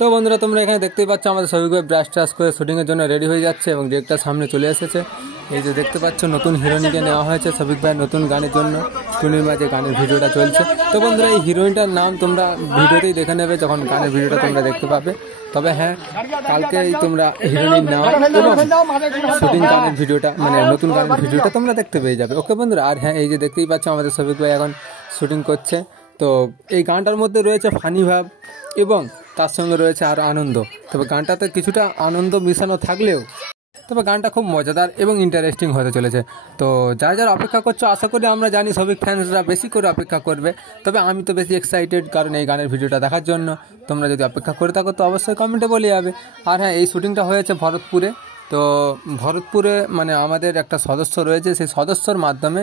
তো বন্ধুরা তোমরা এখানে দেখতেই পাচ্ছ আমাদের সবিক ভাই ব্রাশ টাশ করে শুটিংয়ের জন্য রেডি হয়ে যাচ্ছে এবং ডিরেক্টর সামনে চলে এসেছে। এই যে দেখতে পাচ্ছ নতুন হিরোইনকে নেওয়া হয়েছে সবিক ভাইয়ের নতুন গানের জন্য, টুনির মাঝে গানের ভিডিওটা চলছে। তো বন্ধুরা এই হিরোইনটার নাম তোমরা ভিডিওতেই দেখে নেবে যখন গানের ভিডিওটা তোমরা দেখতে পাবে। তবে হ্যাঁ, কালকেই তোমরা হিরোইন নেওয়া এবং শুটিং গানের ভিডিওটা মানে নতুন গানের ভিডিওটা তোমরা দেখতে পেয়ে যাবে। ওকে বন্ধুরা, আর হ্যাঁ এই যে দেখতেই পাচ্ছ আমাদের সবিক ভাই এখন শুটিং করছে। তো এই গানটার মধ্যে রয়েছে ফানি ভাব এবং তার সঙ্গে রয়েছে আরও আনন্দ। তবে গানটাতে কিছুটা আনন্দ মিশানো থাকলেও তবে গানটা খুব মজাদার এবং ইন্টারেস্টিং হতে চলেছে। তো যারা যারা অপেক্ষা করছো আশা করি আমরা জানি সবিক ফ্যান্সরা বেশি করে অপেক্ষা করবে। তবে আমি তো বেশি এক্সাইটেড কারণ এই গানের ভিডিওটা দেখার জন্য। তোমরা যদি অপেক্ষা করে থাকো তো অবশ্যই কমেন্টে বলে যাবে। আর হ্যাঁ, এই শুটিংটা হয়েছে ভরতপুরে। তো ভরতপুরে মানে আমাদের একটা সদস্য রয়েছে, সেই সদস্যর মাধ্যমে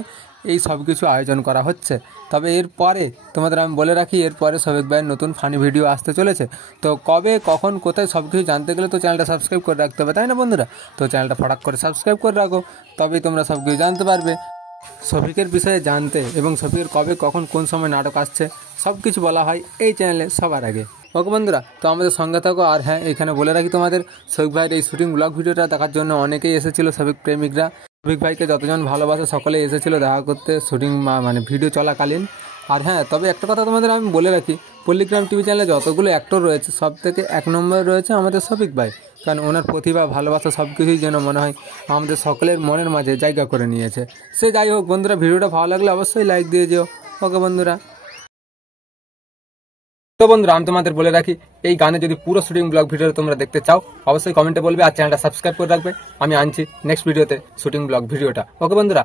এই সব কিছু আয়োজন করা হচ্ছে। তবে এরপরে তোমাদের আমি বলে রাখি, এরপরে সবিক ভাইয়ের নতুন ফানি ভিডিও আসতে চলেছে। তো কবে কখন কোথায় সব কিছু জানতে গেলে তো চ্যানেলটা সাবস্ক্রাইব করে রাখতে হবে, তাই না বন্ধুরা? তো চ্যানেলটা ফটাক করে সাবস্ক্রাইব করে রাখো, তবেই তোমরা সব কিছু জানতে পারবে। সবিকের বিষয়ে জানতে এবং সবিকের কবে কখন কোন সময় নাটক আসছে সব কিছু বলা হয় এই চ্যানেলে সবার আগে। ওকে বন্ধুরা, তো আমাদের সঙ্গে থাকো। আর হ্যাঁ, এখানে বলে রাখি তোমাদের সবিক ভাইয়ের এই শুটিং ব্লগ ভিডিওটা দেখার জন্য অনেকেই এসেছিলো। সবিক প্রেমিকরা সবিক ভাইকে যতজন ভালোবাসে সকলেই এসেছিলো দেখা করতে শুটিং মানে ভিডিও চলাকালীন। আর হ্যাঁ, তবে একটা কথা তোমাদের আমি বলে রাখি, পল্লিগ্রাম টিভি চ্যানেলে যতগুলো অ্যাক্টর রয়েছে সব থেকে 1 নম্বরে রয়েছে আমাদের সবিক ভাই। কারণ ওনার প্রতিভা ভালোবাসা সব কিছুই যেন মনে হয় আমাদের সকলের মনের মাঝে জায়গা করে নিয়েছে। সে যাই হোক বন্ধুরা, ভিডিওটা ভালো লাগলে অবশ্যই লাইক দিয়ে যেও। ওকে বন্ধুরা, তো বন্ধুরা আমি তোমাদের বলে রাখি, এই গানে যদি পুরো শুটিং ব্লগ ভিডিও তোমরা দেখতে চাও অবশ্যই কমেন্টে বলবে আর চ্যানেলটা সাবস্ক্রাইব করে রাখবে। আমি আনছি নেক্সট ভিডিওতে শুটিং ব্লগ ভিডিওটা। ওকে বন্ধুরা।